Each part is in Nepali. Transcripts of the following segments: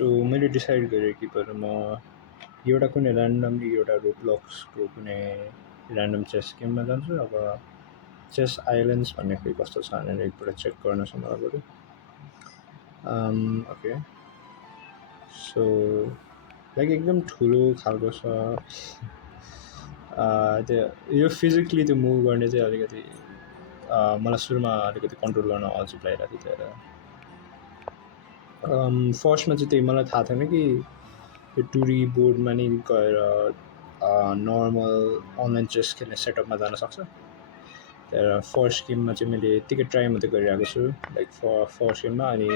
सो मैले डिसाइड गरेँ कि बरु म एउटा कुनै ऱ्यान्डमली एउटा रोब्लक्सको कुनै ऱ्यान्डम चेस गेममा जान्छु। अब चेस आइल्यान्ड्स भन्ने खोइ कस्तो छ भनेर एकपल्ट चेक गर्न छ मलाई बरु। ओके, सो लाइक एकदम ठुलो खालको छ। त्यो यो फिजिकली त्यो मुभ गर्ने चाहिँ अलिकति मलाई सुरुमा अलिकति कन्ट्रोल गर्न अजिब लागिरहेको थियो। त्यही फर्स्टमा चाहिँ त्यही मलाई थाहा थिएन कि यो 2D बोर्डमा नि गएर नर्मल अनलाइन चेस खेल्ने सेटअपमा जान सक्छ। त्यहाँबाट फर्स्ट गेममा चाहिँ मैले यत्तिकै ट्राई मात्रै गरिरहेको छु, लाइक फर्स्ट गेममा। अनि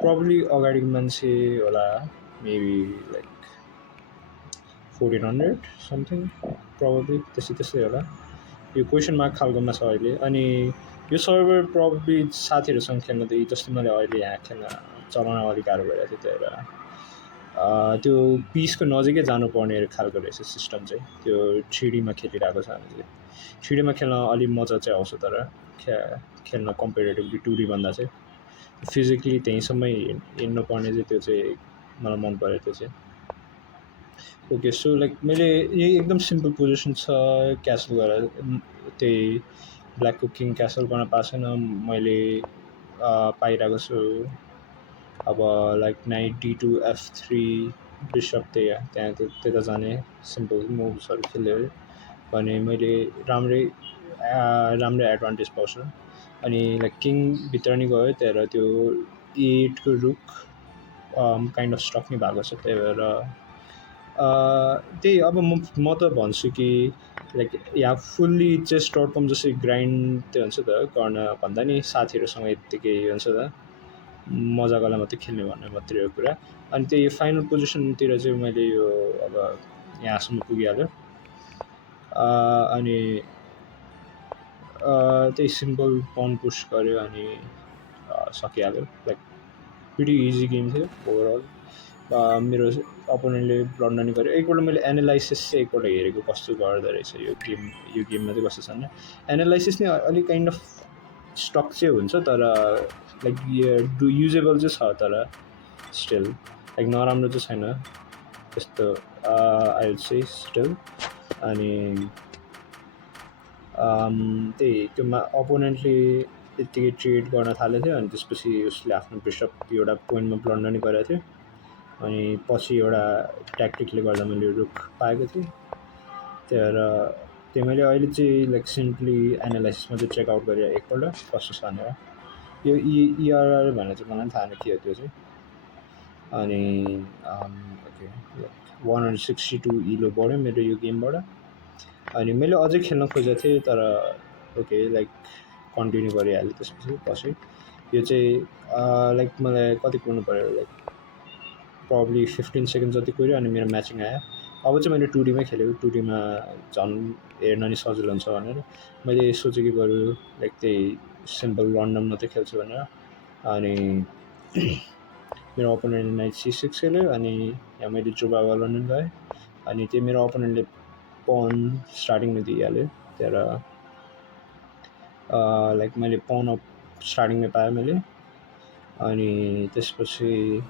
प्रब्ली अगाडिको मान्छे होला मेबी लाइक 1400 समथिङ, प्रब्ली त्यस्तै होला। यो क्वेसन मार्क खालकोमा छ अहिले। अनि यो सर्भर प्रब्ली साथीहरूसँग खेल्न त जस्तो मैले अहिले यहाँ खेल्न चलाउन अलिक गाह्रो भइरहेको थियो। त्यही भएर त्यो पिसको नजिकै जानुपर्ने खालको रहेछ सिस्टम चाहिँ। त्यो 3Dमा खेलिरहेको छ भने चाहिँ 3Dमा खेल्न अलिक मजा चाहिँ आउँछ, तर खेल्न कम्पेरिटिभली 2D भन्दा चाहिँ फिजिकली त्यहीँसम्मै हिँड्नुपर्ने चाहिँ त्यो चाहिँ मलाई मन पऱ्यो त्यो चाहिँ। ओके, सो लाइक मैले यही एकदम सिम्पल पोजिसन छ क्यासल गरेर त्यही ब्ल्याकको किङ क्यासल गर्न पाएको छैन, मैले पाइरहेको छु। अब like night D2 F3 bishop त्यहाँ त्यता जाने सिम्पल मुभ्सहरू खेल्यो भने मैले राम्रै एडभान्टेज पाउँछु। अनि लाइक किङभित्र नि गयो, त्यहाँबाट त्यो 8को रुक काइन्ड अफ स्टक नि भएको छ। त्यही भएर त्यही अब म त भन्छु कि लाइक यहाँ फुल्ली chess.com जस्तै ग्राइन्ड त्यो हुन्छ त गर्न भन्दा नि साथीहरूसँग यत्तिकै हुन्छ त मजाको लागि मात्रै खेल्ने भन्ने मात्रै हो कुरा। अनि त्यही फाइनल पोजिसनतिर चाहिँ मैले यो अब यहाँसम्म पुगिहाल्यो। अनि त्यही सिम्पल पन पुस गऱ्यो अनि सकिहाल्यो। लाइक प्रिटी इजी गेम थियो ओभरअल। मेरो अपोनेन्टले ब्लन्डर नि गर्यो। एकपल्ट मैले एनालाइसिस चाहिँ एकपल्ट हेरेको कस्तो गर्दो रहेछ यो गेममा चाहिँ कस्तो छ भने एनालाइसिस नै अलिक काइन्ड अफ स्टक चाहिँ हुन्छ, तर लाइक युजेबल चाहिँ छ, तर स्टिल लाइक नराम्रो चाहिँ छैन त्यस्तो आई वुड से स्टिल। अनि त्यही त्यो अपोनेन्टले यत्तिकै ट्रेड गर्न थालेको थियो। अनि त्यसपछि उसले आफ्नो बिसप एउटा पोइन्टमा ब्लन्डर नि गरेको थियो। अनि पछि एउटा ट्याक्टिकले गर्दा मैले रुक पाएको थिएँ। त्यही भएर त्यो मैले अहिले चाहिँ लाइक सिम्पली एनालाइसिसमा चाहिँ चेकआउट गरेँ एकपल्ट कस्तो छ भनेर। यो ERR भनेर चाहिँ मलाई थाहा छैन के हो त्यो चाहिँ। अनि ओके, 162 इलो बढ्यो मेरो यो गेमबाट। अनि मैले अझै खेल्न खोजेको थिएँ, तर ओके लाइक कन्टिन्यू गरिहालेँ त्यसपछि पछि। यो चाहिँ लाइक मलाई कति कुर्नु पऱ्यो, लाइक प्रब्ली 15 सेकेन्ड जति कुर्यो अनि मेरो म्याचिङ आयो। अब चाहिँ मैले 2Dमै खेलेको, 2Dमा झन् हेर्न नि सजिलो हुन्छ भनेर मैले सोचेँ कि बरु लाइक त्यही सिम्पल रन्डम मात्रै खेल्छु भनेर। अनि मेरो अपोनेन्टले नाइट C6 खेल्यो। अनि यहाँ मैले जुबा वालन गएँ। अनि त्यो मेरो अपोनेन्टले पन स्टार्टिङमा दिइहाल्यो। त्यहाँबाट लाइक मैले पन अप स्टार्टिङमै पाएँ मैले। अनि त्यसपछि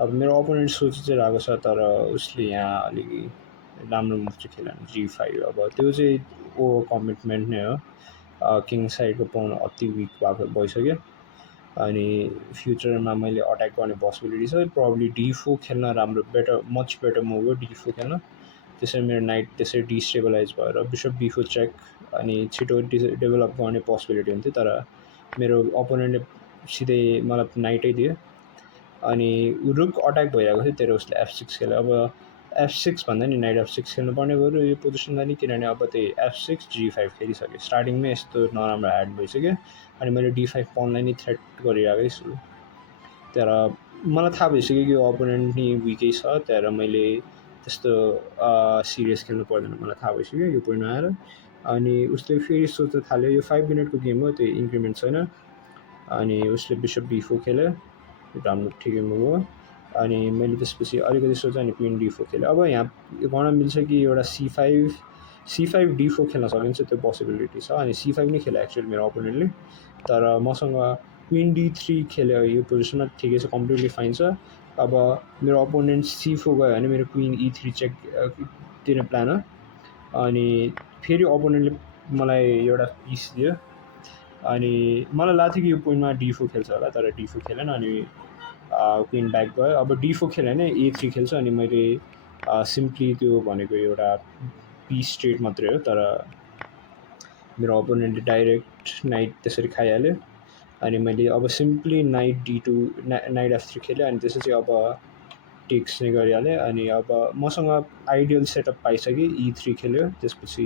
अब मेरो अपोनेन्ट सोची चाहिँ रहेको छ, तर उसले यहाँ अलिकति राम्रो मुभ चाहिँ खेलेन G5। अब त्यो चाहिँ ओभर कमिटमेन्ट नै हो। किङ साइडको पन अति विक भइसक्यो। अनि फ्युचरमा मैले अट्याक गर्ने पोसिबिलिटी छ। प्रब्ली D4 खेल्न राम्रो मच बेटर मुभ हो D4 खेल्न। त्यसरी मेरो नाइट त्यसरी डिस्टेबलाइज भएर बिसप B4 चेक अनि छिटो डेभलप गर्ने पोसिबिलिटी हुन्थ्यो, तर मेरो अपोनेन्टले सिधै मलाई नाइटै दियो। अनि रुक अट्याक भइरहेको थियो, तर उसले F6 खेल्यो। अब F6 भन्दा नि नाइट F6 खेल्नुपर्ने बरु यो पोजिसनलाई नि, किनभने अब त्यही F6 G5 खेलिसक्यो। स्टार्टिङमै यस्तो नराम्रो ह्याड भइसक्यो। अनि मैले D5 पनलाई नि थ्रेट गरिरहेकै छु। तर मलाई थाहा भइसक्यो कि यो अपोनेन्ट नि विकै छ, तर मैले त्यस्तो सिरियस खेल्नु पर्दैन मलाई थाहा भइसक्यो यो पोइन्टमा आएर। अनि उसले फेरि सोच्न थाल्यो यो 5 मिनटको गेम हो, त्यो इन्क्रिमेन्ट छैन। अनि उसले बिसप B4 खेल्यो, राम्रो ठिकै मुभ हो। अनि मैले त्यसपछि अलिकति सोचेँ अनि क्विन D4 खेल्यो। अब यहाँ गर्न मिल्छ कि एउटा C5 D4 खेल्न सकिन्छ, त्यो पोसिबिलिटी छ। अनि C5 नै खेल्यो एक्चुअली मेरो अपोनेन्टले, तर मसँग क्विन D3 खेल्यो यो पोजिसनमा ठिकै छ, कम्प्लिटली फाइन छ। अब मेरो अपोनेन्ट C4 गयो भने मेरो क्विन E3 चेक दिन प्लान हो। अनि फेरि अपोनेन्टले मलाई एउटा पिस दियो अनि मलाई लाग्थ्यो कि यो पोइन्टमा D4 खेल्छ होला, तर D4 खेलेन अनि क्विन ब्याक गयो। अब D4 खेल्यो भने A3 खेल्छ अनि मैले सिम्पली त्यो भनेको एउटा पिस स्ट्रेट मात्रै हो, तर मेरो अपोनेन्टले डाइरेक्ट नाइट त्यसरी खाइहाल्यो अनि मैले अब simply night D2 night F3 खेलेँ अनि त्यसपछि अब टेक्स नै गरिहालेँ। अनि अब मसँग आइडियल सेटअप पाइसकेँ, E3 खेल्यो, त्यसपछि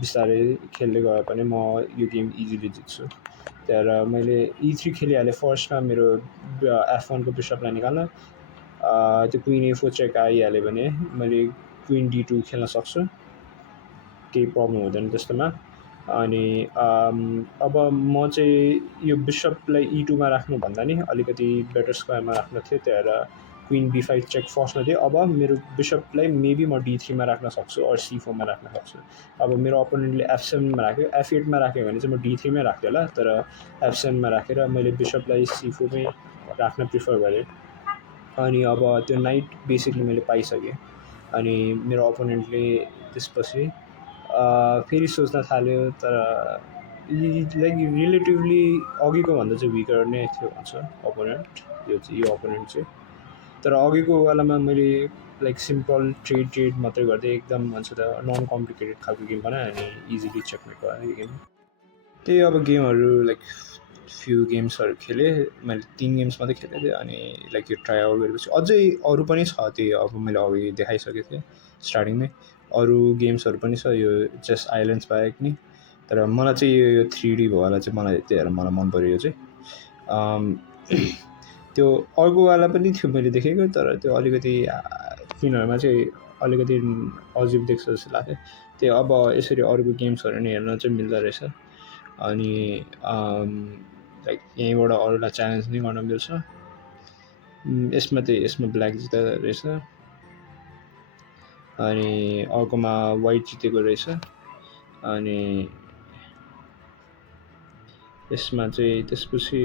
बिस्तारै खेल्दै गयो भने म यो गेम इजिली जित्छु। तर मैले E3 खेलिहालेँ फर्स्टमा मेरो F1 को बिसपलाई निकाल्न, त्यो क्विन A4 चेक आइहाल्यो भने मैले क्विन D2 खेल्न सक्छु, केही प्रब्लम हुँदैन त्यस्तोमा। अनि अब म चाहिँ यो बिसपलाई E2 मा राख्नु भन्दा नि अलिकति बेटर स्क्वायरमा राख्नु थियो, त्यही भएर क्विन B5 चेक फर्स्टमा थियो। अब मेरो बिसपलाई मेबी म D3 मा राख्न सक्छु अर C4 मा राख्न सक्छु। अब मेरो अपोनेन्टले F7 मा राख्यो, F8 मा राख्यो भने चाहिँ म D3 मै राख्थेँ होला, तर F7 मा राखेर मैले बिसपलाई C4 मै राख्न प्रिफर गरेँ। अनि अब त्यो नाइट बेसिकली मैले पाइसकेँ अनि मेरो अपोनेन्टले त्यसपछि फेरि सोच्न थाल्यो, तर लाइक रिलेटिभली अघिको भन्दा चाहिँ विकर नै थियो भन्छ अपोनेन्ट, यो अपोनेन्ट चाहिँ। तर अघिको वालामा मैले लाइक सिम्पल ट्रेड मात्रै गर्दै एकदम भन्छ त नन कम्प्लिकेटेड खालको गेम बनाएँ अनि इजिली चेकमेट गरेँ यो गेम। त्यही अब गेमहरू लाइक फ्यु गेम्सहरू खेलेँ, मैले 3 गेम्स मात्रै खेलेको थिएँ अनि लाइक यो ट्राई आउट गरेपछि अझै अरू पनि छ, त्यही अब मैले अघि देखाइसकेको थिएँ स्टार्टिङमै। अरू गेम्सहरू पनि छ यो चेस आइल्यान्ड्स बाहेक नि, तर मलाई चाहिँ यो 3D भएला चाहिँ मलाई त्यही भएर मलाई मन पऱ्यो यो चाहिँ। त्यो अर्कोवाला पनि थियो मैले देखेको, तर त्यो अलिकति तिनीहरूमा चाहिँ अलिकति अजिब देख्छ जस्तो लाग्थ्यो। त्यो अब यसरी अरूको गेम्सहरू नि हेर्न चाहिँ मिल्दो रहेछ अनि लाइक यहीँबाट अरूलाई च्यालेन्ज नै गर्न मिल्छ। यसमा ब्ल्याक जित्दो रहेछ अनि अर्कोमा वाइट जितेको रहेछ अनि यसमा चाहिँ त्यसपछि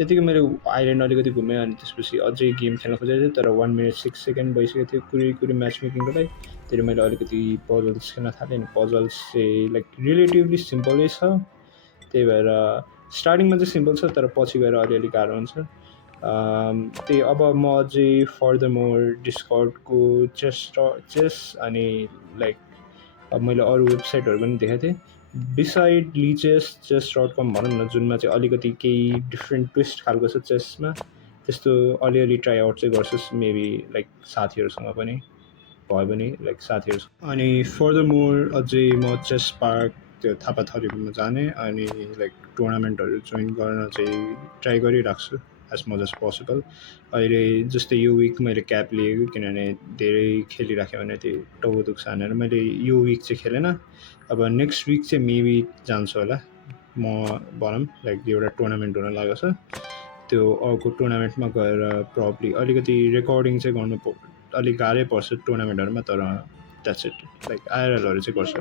यतिकै मैले आइल्यान्ड अलिकति घुमेँ अनि त्यसपछि अझै गेम खेल्न खोजेको थिएँ, तर 1 मिनट 6 सेकेन्ड भइसकेको थियो कुरै म्याच मेकिङको लागि। त्यही मैले अलिकति पजल्स खेल्न थालेँ अनि पजल्स चाहिँ लाइक रिलेटिभली सिम्पलै छ, त्यही भएर स्टार्टिङमा चाहिँ सिम्पल छ तर पछि गएर अलिअलि गाह्रो हुन्छ। त्यही अब म अझै फर्दर मोर डिस्कर्डको चेस अनि लाइक अब मैले अरू वेबसाइटहरू पनि देखाएको थिएँ बिसाइड lichess.com भनौँ न, जुनमा चाहिँ अलिकति केही डिफ्रेन्ट ट्विस्ट खालको छ चेसमा, त्यस्तो अलिअलि ट्राई आउट चाहिँ गर्छु मेबी लाइक साथीहरूसँग पनि भयो भने लाइक साथीहरूसँग। अनि फर्दर मोर अझै म चेस पार्क त्यो थापाथलीमा जाने अनि लाइक टुर्नामेन्टहरू जोइन गर्न चाहिँ ट्राई गरिरहेको छु एज मच एज पोसिबल। अहिले जस्तै यो विक मैले क्याप लिएको किनभने धेरै खेलिराख्यो भने त्यो टाउको दुख्छ भनेर मैले यो विक चाहिँ खेलेन। अब नेक्स्ट विक चाहिँ मेबी जान्छु होला म भनौँ लाइक एउटा टुर्नामेन्ट हुन लागेको छ, त्यो अर्को टुर्नामेन्टमा गएर प्रब्ली अलिकति रेकर्डिङ चाहिँ गर्नु अलिक गाह्रै पर्छ टुर्नामेन्टहरूमा, तर द्याट्स इट, लाइक आइआरएलहरू चाहिँ गर्छ।